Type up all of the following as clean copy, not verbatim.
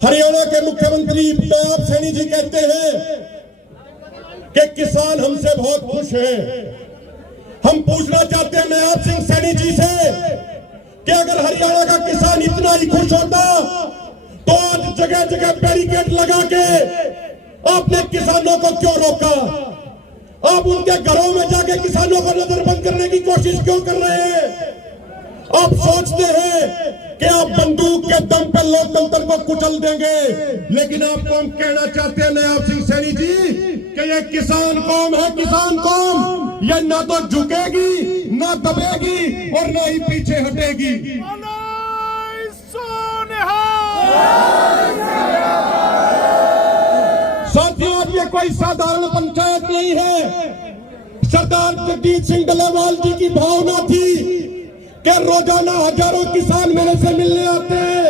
हरियाणा के मुख्यमंत्री प्रताप सैनी जी कहते हैं कि किसान हमसे बहुत खुश हैं। हम पूछना चाहते हैं नयाब सिंह सैनी जी से कि अगर हरियाणा का किसान इतना ही खुश होता तो आज जगह जगह बैरिकेड लगा के आपने किसानों को क्यों रोका? आप उनके घरों में जाके किसानों को नजरबंद करने की कोशिश क्यों कर रहे हैं? आप सोचते हैं कि आप बंदूक के दम पर लोकतंत्र को कुचल देंगे, लेकिन आपको हम कहना चाहते हैं नयाब सिंह सैनी जी कि ये किसान कौम है। किसान कौम ये ना तो झुकेगी, ना दबेगी और ना ही पीछे हटेगी। साथियों, आज ये कोई साधारण पंचायत नहीं है। सरदार जगजीत सिंह डल्लेवाल जी की भावना थी कि रोजाना हजारों किसान मेरे से मिलने आते हैं,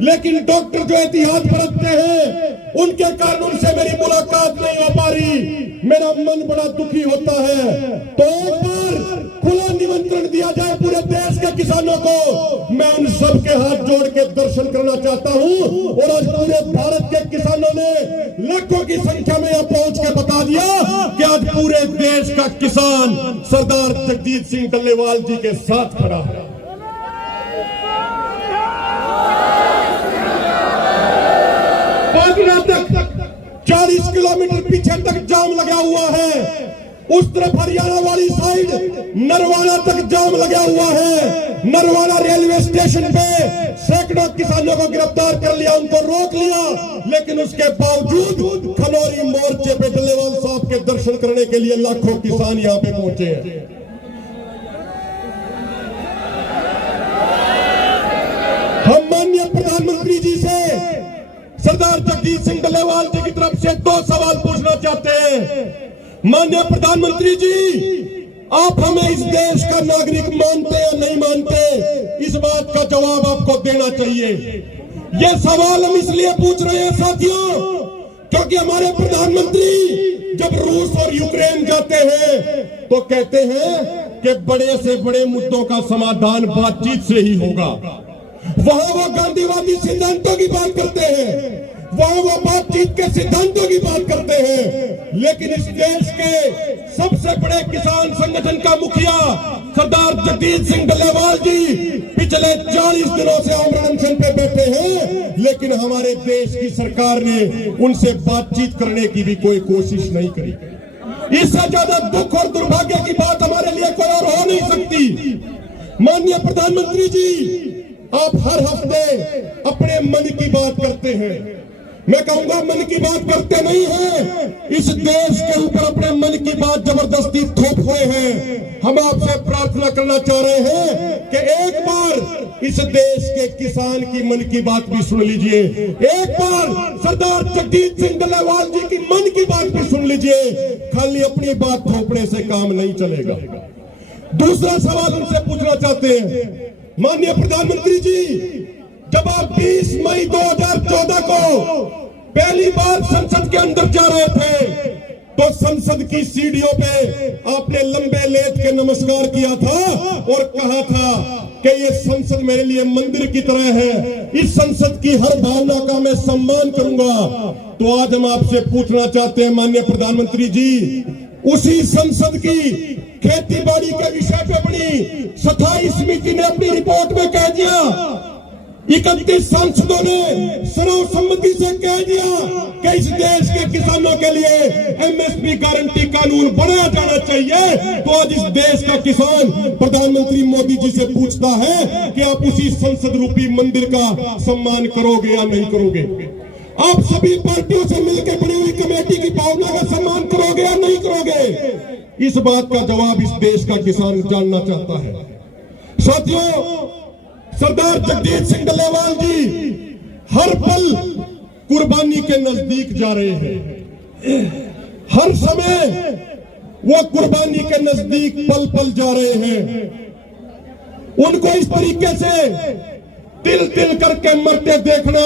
लेकिन डॉक्टर जो एहतियात बरतते हैं उनके कारण उनसे मेरी मुलाकात नहीं हो पा रही। मेरा मन बड़ा दुखी होता है। तो एक बार खुला निमंत्रण दिया जाए पूरे देश के किसानों को। मैं उन सब के हाथ जोड़ के दर्शन करना चाहता हूं और आज पूरे भारत के किसानों ने लाखों की संख्या में यहां पहुंच के बता दिया कि आज पूरे देश का किसान सरदार जगजीत सिंह डल्लेवाल जी के साथ खड़ा है। पागरा तक 40 किलोमीटर पीछे तक जाम लगा हुआ है। उस तरफ हरियाणा वाली साइड नरवाना तक जाम लगा हुआ है। नरवाना रेलवे स्टेशन पे सैकड़ों किसानों को गिरफ्तार कर लिया, उनको रोक लिया, लेकिन उसके बावजूद खनौरी मोर्चे पे डल्लेवाल साहब के दर्शन करने के लिए लाखों किसान यहाँ पे पहुंचे हैं। हम माननीय प्रधानमंत्री जी से सरदार जगजीत सिंह डल्लेवाल जी की तरफ से 2 सवाल पूछना चाहते हैं। माननीय प्रधानमंत्री जी, आप हमें इस देश का नागरिक मानते या नहीं मानते, इस बात का जवाब आपको देना चाहिए। ये सवाल हम इसलिए पूछ रहे हैं साथियों, क्योंकि हमारे प्रधानमंत्री जब रूस और यूक्रेन जाते हैं तो कहते हैं कि बड़े से बड़े मुद्दों का समाधान बातचीत से ही होगा। वहां वो गांधीवादी सिद्धांतों की बात करते हैं, वहां वो बातचीत के सिद्धांतों की बात करते हैं, लेकिन इस देश के सबसे बड़े किसान संगठन का मुखिया सरदार जगजीत सिंह डल्लेवाल जी पिछले 40 दिनों से आमरण अनशन पे बैठे हैं, लेकिन हमारे देश की सरकार ने उनसे बातचीत करने की भी कोई कोशिश नहीं करी। इससे ज्यादा दुख और दुर्भाग्य की बात हमारे लिए कोई और हो नहीं सकती। माननीय प्रधानमंत्री जी, आप हर हफ्ते अपने मन की बात करते हैं। मैं कहूंगा मन की बात करते नहीं हैं, इस देश के ऊपर अपने मन की बात जबरदस्ती थोप हुए हैं। हम आपसे प्रार्थना करना चाह रहे हैं कि एक बार इस देश के किसान की मन की बात भी सुन लीजिए। एक बार सरदार जगजीत सिंह डल्लेवाल जी की मन की बात भी सुन लीजिए। खाली अपनी बात थोपने से काम नहीं चलेगा। दूसरा सवाल उनसे पूछना चाहते हैं, माननीय प्रधानमंत्री जी, जब आप 20 मई 2014 को पहली बार संसद के अंदर जा रहे थे तो संसद की सीढ़ियों पे आपने लंबे लेट के नमस्कार किया था और कहा था कि ये संसद मेरे लिए मंदिर की तरह है, इस संसद की हर भावना का मैं सम्मान करूंगा। तो आज हम आपसे पूछना चाहते हैं माननीय प्रधानमंत्री जी, उसी संसद की खेती बाड़ी के विषय पे बनी स्थायी समिति ने अपनी रिपोर्ट में कह दिया, 31 सांसदों ने सर्वसम्मति से कह दिया कि इस देश के किसानों के लिए एमएसपी गारंटी कानून बनाया जाना चाहिए। तो आज इस देश का किसान प्रधानमंत्री मोदी जी से पूछता है कि आप उसी संसद रूपी मंदिर का सम्मान करोगे या नहीं करोगे? आप सभी पार्टियों से मिलकर बनी हुई कमेटी की भावना का सम्मान करोगे या नहीं करोगे? इस बात का जवाब इस देश का किसान जानना चाहता है। साथियों, सरदार जगजीत सिंह डल्लेवाल जी हर पल कुर्बानी के नजदीक जा रहे हैं। हर समय वो कुर्बानी के नजदीक पल पल जा रहे हैं। उनको इस तरीके से तिल तिल करके मरते देखना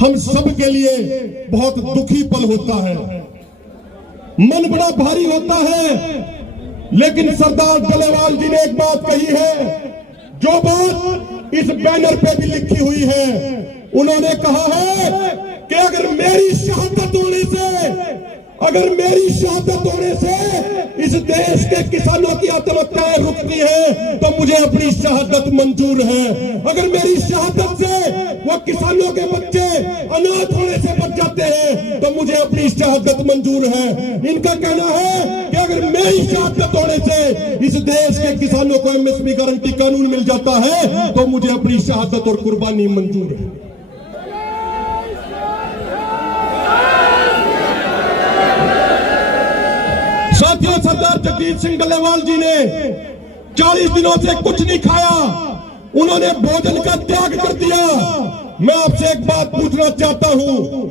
हम सब के लिए बहुत दुखी पल होता है। मन बड़ा भारी होता है, लेकिन सरदार डल्लेवाल जी ने एक बात कही है, जो बात इस बैनर पे भी लिखी हुई है, उन्होंने कहा है कि अगर मेरी शहादत होने से इस देश के किसानों की आत्महत्याएं रुकती है तो मुझे अपनी शहादत मंजूर है। अगर मेरी शहादत से वो किसानों के बच्चे अनाथ होने से बच जाते हैं तो मुझे अपनी शहादत मंजूर है। इनका कहना है कि अगर मेरी शहादत होने से इस देश के किसानों को एमएसपी गारंटी कानून मिल जाता है तो मुझे अपनी शहादत और कुर्बानी मंजूर है। साथियों, सरदार जगजीत सिंह डल्लेवाल जी ने 40 दिनों से कुछ नहीं खाया, उन्होंने भोजन का त्याग कर दिया। मैं आपसे एक बात पूछना चाहता हूं,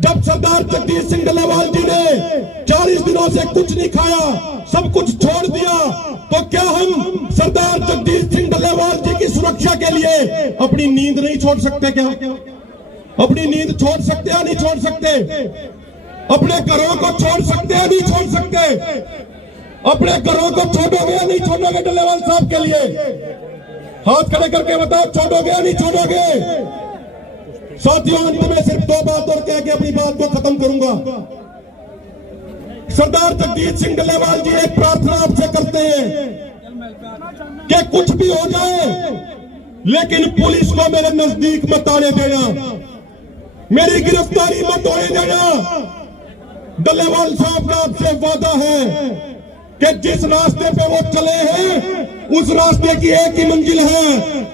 जब सरदार जगजीत सिंह डल्लेवाल जी ने 40 दिनों से कुछ नहीं खाया, सब कुछ छोड़ दिया, तो क्या हम सरदार जगजीत सिंह डल्लेवाल जी की सुरक्षा के लिए अपनी नींद नहीं छोड़ सकते? क्या अपनी नींद छोड़ सकते या नहीं छोड़ सकते? अपने घरों को छोड़ सकते हैं नहीं छोड़ सकते? अपने घरों को छोड़ोगे या नहीं छोड़ोगे? डल्लेवाल साहब के लिए हाथ खड़े करके बताओ, छोड़ोगे या नहीं छोड़ोगे? साथियों, अंत में सिर्फ 2 बात और कह के अपनी बात को खत्म करूंगा। सरदार जगजीत सिंह डल्लेवाल जी एक प्रार्थना आपसे करते हैं कि कुछ भी हो जाए लेकिन पुलिस को मेरे नजदीक मत आने देना, मेरी गिरफ्तारी मत होने देना। डल्लेवाल साहब का आपसे वादा है कि जिस रास्ते पे वो चले हैं उस रास्ते की एक ही मंजिल है,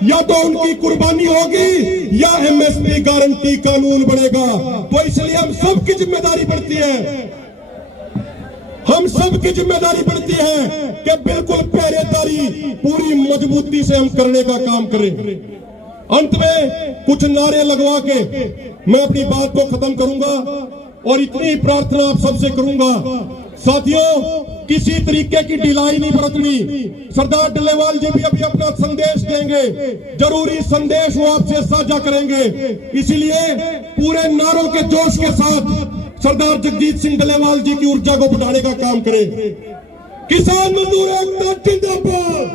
या तो उनकी कुर्बानी होगी या एमएसपी गारंटी कानून बनेगा। तो इसलिए हम सबकी जिम्मेदारी बढ़ती है, हम सबकी जिम्मेदारी बढ़ती है कि बिल्कुल पहरेदारी पूरी मजबूती से हम करने का काम करें। अंत में कुछ नारे लगवा के मैं अपनी बात को खत्म करूंगा और इतनी ही प्रार्थना आप सबसे करूंगा। साथियों, किसी तरीके की ढिलाई नहीं बरतनी। सरदार डल्लेवाल जी भी अभी अपना संदेश देंगे, जरूरी संदेश वो आपसे साझा करेंगे। इसीलिए पूरे नारों के जोश के साथ सरदार जगजीत सिंह डल्लेवाल जी की ऊर्जा को बढ़ाने का काम करें। किसान मजदूर एकता जिंदाबाद।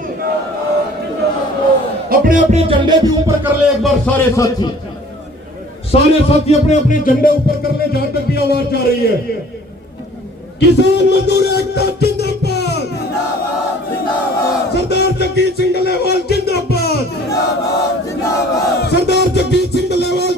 अपने अपने झंडे भी ऊपर कर ले एक बार सारे साथी अपने अपने झंडे ऊपर कर ले, जहां तक भी आवाज जा रही है। किसान मजदूर एकता जिंदाबाद, सरदार जगजीत सिंह डल्लेवाल जिंदाबाद, सरदार जगजीत सिंह डल्लेवाल